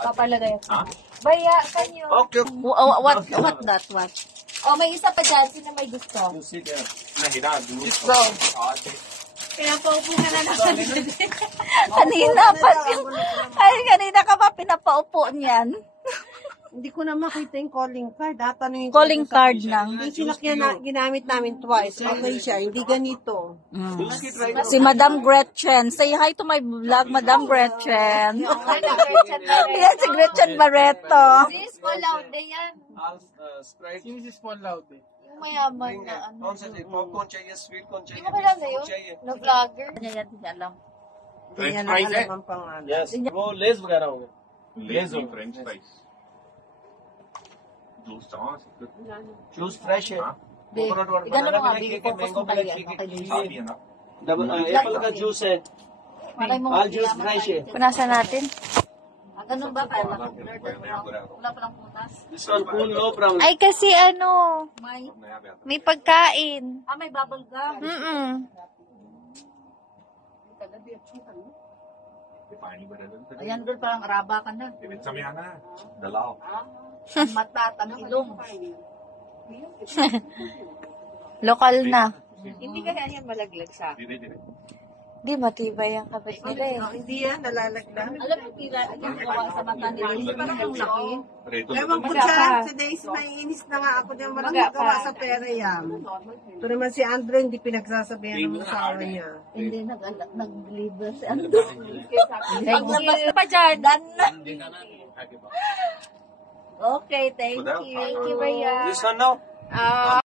Papalagay ako. Baya, kanyo. Okay. What that? What? Oh, may isa pa dyan. Sino may gusto? Pinapaupo ka na naman. Kanina pa. Kanina ka pa pinapaupo niyan. Hindi ko na makita yung calling card. Tatanungin Calling card lang. Yung sinakyan na ginamit namin twice. Okay siya, hindi ganito. Si Madam Gretchen. Say hi to my vlog, Madam Gretchen. Yan si Gretchen Barreto. Sis, Polaude yan. Sino si Spawn Laude? Yung mayaman na ano. Popcorn चाहिए, sweet corn Hindi चाहिए, mo kilala biscuit yun? चाहिए. Na vlogger? Yan, hindi alam. Hindi niya na alam ang pangalan. Yes, वो लेस वगैरह होगा. लेज और French fries juice चाहो Juice fresh है. Coconut water, Ganun banana mo nga, milk bigay cake ko है, mango sa milk kanya. cake Okay, है, साथ ही है ना double apple का juice है. Malay mo. All juice fresh है. Punasan natin. Ganun ba? Kaya wala palang putas. This one cool, no problem. Ay, kasi ano, May, may pagkain. may bubble gum. पानी बदल Ayan doon parang araba ka na. sa may ana dalaw Ang mata, ang ilong. Lokal na. Hindi kaya yan malaglag sa akin. धीरे धीरे Di matibay ang kabit nila eh. Hindi yan, nalalaglag. Alam mo, pila, yung gawa sa mata nila. Hindi parang yung laki. रेतो Ewan ko dyan, si Daisy, naiinis na nga ako dyan. Walang magawa sa pera yan. Ito naman si Andre, hindi pinagsasabihan ng asawa niya. Hindi, nag-deliver si Ando. Paglabas pa dyan, dan na. Okay, thank you. Thank you, Baya. This one now.